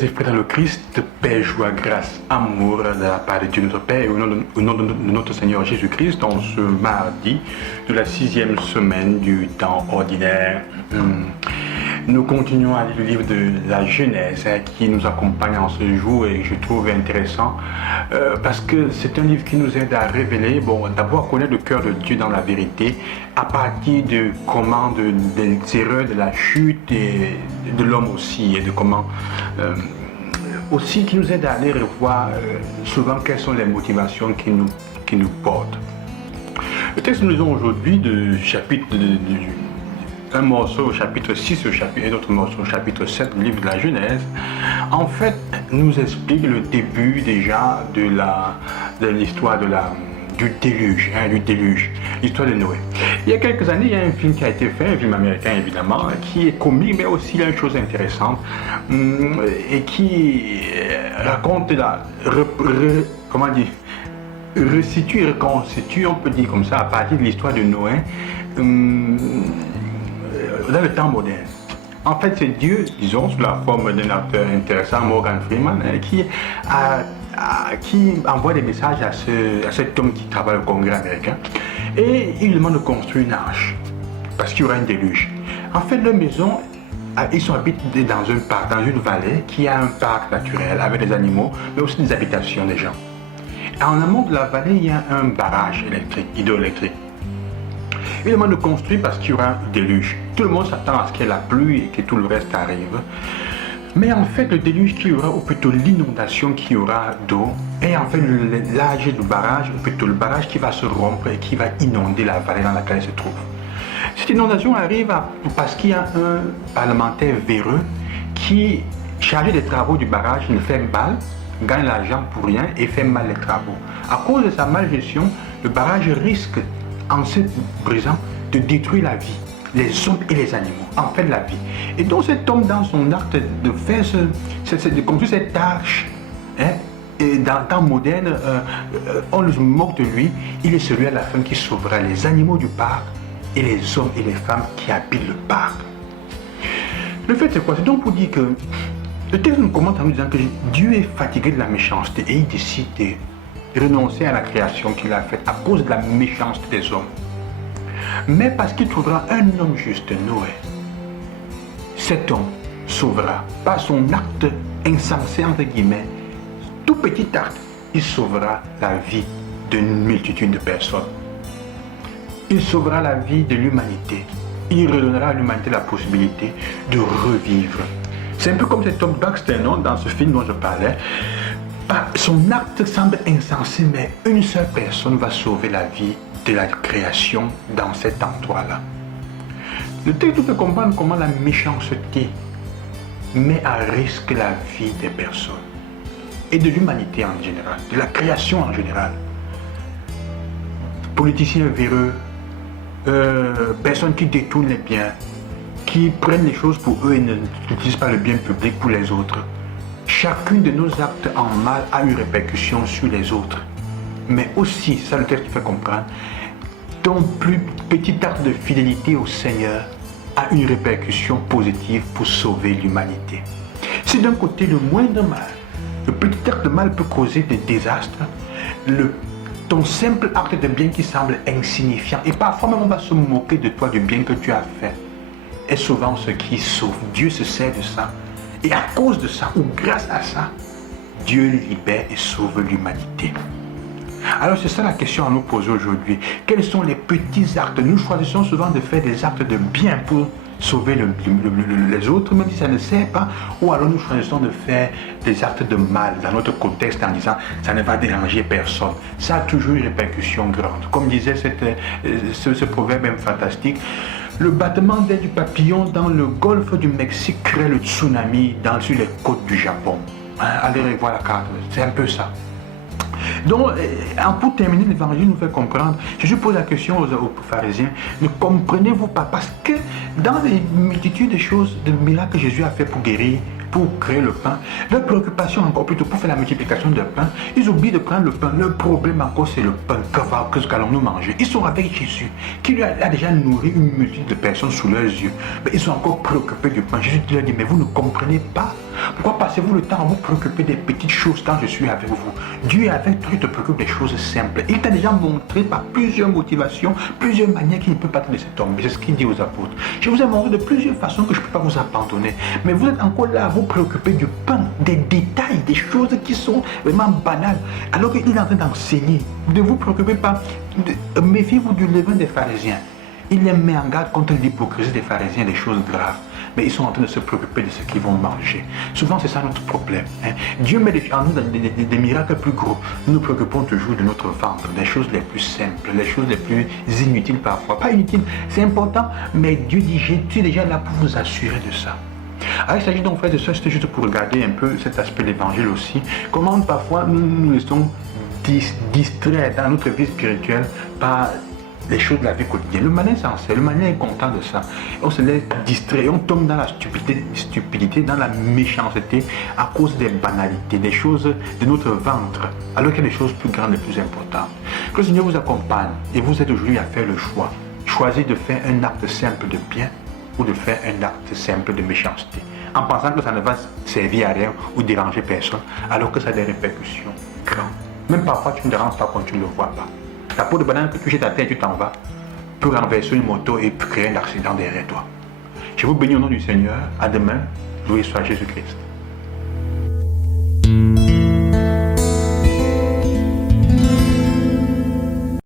Sœurs et frères dans le Christ, paix, joie, grâce, amour de la part de Dieu notre Père et au nom de notre Seigneur Jésus-Christ, en ce mardi de la 6e semaine du temps ordinaire. Nous continuons à lire le livre de la Genèse qui nous accompagne en ce jour et que je trouve intéressant parce que c'est un livre qui nous aide à révéler, d'abord connaître le cœur de Dieu dans la vérité à partir de comment, des erreurs de la chute et de l'homme aussi et de comment aussi qui nous aide à aller revoir souvent quelles sont les motivations qui nous portent. Le texte que nous lisons aujourd'hui de chapitre un morceau au chapitre 6 et d'autres morceaux au chapitre 7 du livre de la Genèse, en fait, nous explique le début déjà de l'histoire du déluge, l'histoire de Noé. Il y a quelques années, il y a un film qui a été fait, un film américain évidemment, qui est comique, mais aussi il y a une chose intéressante, et qui raconte reconstitue, on peut dire comme ça, à partir de l'histoire de Noé, dans le temps moderne. En fait, c'est Dieu, disons, sous la forme d'un acteur intéressant, Morgan Freeman, qui envoie des messages à cet homme qui travaille au Congrès américain. Et il demande de construire une arche, parce qu'il y aura un déluge. En fait, leur maison, ils sont habités dans un parc, dans une vallée qui a un parc naturel avec des animaux, mais aussi des habitations des gens. En amont de la vallée, il y a un barrage hydroélectrique. Il demande de construire parce qu'il y aura un déluge. Tout le monde s'attend à ce qu'il y ait la pluie et que tout le reste arrive. Mais en fait, le déluge qu'il y aura, ou plutôt l'inondation qu'il y aura d'eau, est en fait l'âge du barrage, ou plutôt le barrage qui va se rompre et qui va inonder la vallée dans laquelle elle se trouve. Cette inondation arrive parce qu'il y a un parlementaire véreux qui, chargé des travaux du barrage, ne fait mal, gagne l'argent pour rien et fait mal les travaux. À cause de sa malgestion, le barrage risque, en se brisant, de détruire la vie, les hommes et les animaux, en fait la vie. Et donc cet homme, dans son acte de faire de construire cette arche, et dans le temps moderne, on se moque de lui, il est celui à la fin qui sauvera les animaux du parc et les hommes et les femmes qui habitent le parc. Le fait c'est quoi? C'est donc pour dire que le texte nous commente en nous disant que Dieu est fatigué de la méchanceté et il décide de renoncer à la création qu'il a faite à cause de la méchanceté des hommes. Mais parce qu'il trouvera un homme juste, Noé, cet homme sauvera, par son acte insensé, entre guillemets, tout petit acte, il sauvera la vie d'une multitude de personnes. Il sauvera la vie de l'humanité. Il redonnera à l'humanité la possibilité de revivre. C'est un peu comme cet homme Baxter, non, dans ce film dont je parlais. Son acte semble insensé, mais une seule personne va sauver la vie de la création dans cet endroit-là. Le texte nous fait comprendre comment la méchanceté met à risque la vie des personnes et de l'humanité en général, de la création en général. Politiciens véreux, personnes qui détournent les biens, qui prennent les choses pour eux et n'utilisent pas le bien public pour les autres. Chacun de nos actes en mal a une répercussion sur les autres. Mais aussi, ça le texte fait comprendre, ton plus petit acte de fidélité au Seigneur a une répercussion positive pour sauver l'humanité. Si d'un côté le moindre mal, le petit acte de mal peut causer des désastres, ton simple acte de bien qui semble insignifiant, et parfois même on va se moquer de toi, du bien que tu as fait, est souvent ce qui sauve. Dieu se sert de ça. Et à cause de ça, ou grâce à ça, Dieu libère et sauve l'humanité. Alors c'est ça la question à nous poser aujourd'hui. Quels sont les petits actes? Nous choisissons souvent de faire des actes de bien pour sauver les autres, même si ça ne sert pas. Ou alors nous choisissons de faire des actes de mal dans notre contexte en disant ça ne va déranger personne. Ça a toujours une répercussion grande. Comme disait ce proverbe même fantastique, le battement d'aile du papillon dans le golfe du Mexique crée le tsunami sur les côtes du Japon. Allez revoir la carte, c'est un peu ça. Donc, pour terminer, l'évangile nous fait comprendre. Jésus pose la question aux pharisiens, ne comprenez-vous pas? Parce que dans les multitudes de choses, de miracles que Jésus a fait pour guérir, pour créer le pain, leur préoccupation encore plutôt pour faire la multiplication de pain, ils oublient de prendre le pain. Leur problème encore c'est le pain. Qu'allons-nous manger? Ils sont avec Jésus, qui lui a déjà nourri une multitude de personnes sous leurs yeux. Mais ils sont encore préoccupés du pain. Jésus leur dit, mais vous ne comprenez pas Pourquoi passez-vous le temps à vous préoccuper des petites choses quand je suis avec vous? Dieu est avec toi, il te préoccupe des choses simples. Il t'a déjà montré par plusieurs motivations, plusieurs manières qu'il ne peut pas te laisser tomber. C'est ce qu'il dit aux apôtres. Je vous ai montré de plusieurs façons que je ne peux pas vous abandonner. Mais vous êtes encore là à vous préoccuper du pain, des détails, des choses qui sont vraiment banales. Alors qu'il est en train d'enseigner. Ne vous préoccupez pas. Méfiez-vous du levain des pharisiens. Il les met en garde contre l'hypocrisie des pharisiens, des choses graves. Mais ils sont en train de se préoccuper de ce qu'ils vont manger. Souvent, c'est ça notre problème. Dieu met en nous des miracles plus gros. Nous nous préoccupons toujours de notre ventre, des choses les plus simples, les choses les plus inutiles parfois. Pas inutiles, c'est important, mais Dieu dit, je suis déjà là pour vous assurer de ça. Alors, il s'agit donc, frères et sœurs, c'était juste pour regarder un peu cet aspect de l'évangile aussi. Comment parfois nous restons distraits dans notre vie spirituelle par les choses de la vie quotidienne. Le malin s'en sert, le malin est content de ça. On se laisse distraire, on tombe dans la stupidité, dans la méchanceté à cause des banalités, des choses de notre ventre, alors qu'il y a des choses plus grandes et plus importantes. Que le Seigneur vous accompagne et vous êtes aujourd'hui à faire le choix. Choisissez de faire un acte simple de bien ou de faire un acte simple de méchanceté, en pensant que ça ne va servir à rien ou déranger personne, alors que ça a des répercussions grandes. Même parfois tu ne déranges pas quand tu ne le vois pas. La peau de banane que tu jettes à terre, tu t'en vas, peut renverser une moto et créer un accident derrière toi. Je vous bénis au nom du Seigneur. À demain. Loué soit Jésus-Christ.